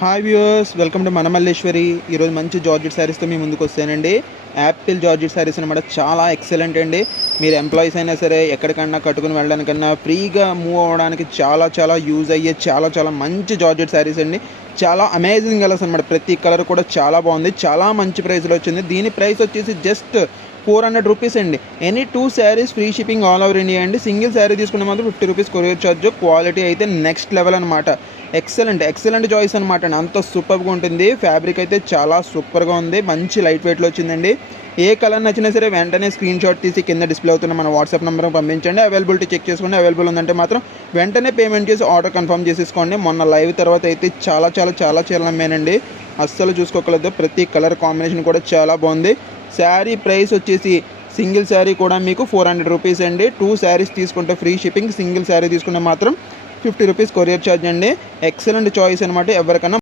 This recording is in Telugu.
హాయ్ వ్యూవర్స్, వెల్కమ్ టు మన మల్లేశ్వరి. ఈరోజు మంచి జార్జెట్ శారీస్తో మీ ముందుకు వస్తానండి. యాపిల్ జార్జెట్ శారీస్ అనమాట. చాలా ఎక్సలెంట్ అండి. మీరు ఎంప్లాయీస్ అయినా సరే ఎక్కడికన్నా కట్టుకుని వెళ్ళడానికన్నా ఫ్రీగా మూవ్ అవ్వడానికి చాలా యూజ్ అయ్యే చాలా మంచి జార్జెట్ శారీస్ అండి. చాలా అమేజింగ్ కలర్స్ అనమాట. ప్రతి కలర్ కూడా చాలా బాగుంది. చాలా మంచి ప్రైస్లో వచ్చింది. దీని ప్రైస్ వచ్చేసి జస్ట్ 400 రూపీస్ అండి. Any 2 saris free shipping all over India అండి. సింగిల్ శారీ తీసుకున్న మాత్రం 50 రూపీస్ కొరియర్ ఛార్జ్. క్వాలిటీ అయితే నెక్స్ట్ లెవెల్ అనమాట. ఎక్సలెంట్ చాయిస్ అనమాట అండి. అంత సూపర్గా ఉంటుంది. ఫ్యాబ్రిక్ అయితే చాలా సూపర్గా ఉంది. మంచి లైట్ వెయిట్లో వచ్చిందండి. ఏ కలర్ నచ్చినా సరే వెంటనే స్క్రీన్ షాట్ తీసి కింద డిస్ప్లే అవుతున్న మన వాట్సాప్ నెంబర్కి పంపించండి. అవైలబిలిటీ చెక్ చేసుకోండి. అవైలబుల్ ఉందంటే మాత్రం వెంటనే పేమెంట్ చేసి ఆర్డర్ కన్ఫర్మ్ చేసేసుకోండి. మొన్న లైవ్ తర్వాత అయితే చాలా చీరలు అమ్మానండి. అస్సలు చూసుకోకలేదు. ప్రతి కలర్ కాంబినేషన్ కూడా చాలా బాగుంది. శారీ ప్రైస్ వచ్చేసి సింగిల్ శారీ కూడా మీకు 400 రూపీస్ అండి. 2 శారీస్ తీసుకుంటే ఫ్రీ షిప్పింగ్. సింగిల్ శారీ తీసుకుంటే మాత్రం 50 రూపీస్ కొరియర్ ఛార్జ్ అండి. ఎక్సలెంట్ చాయిస్ అనమాట. ఎవరికైనా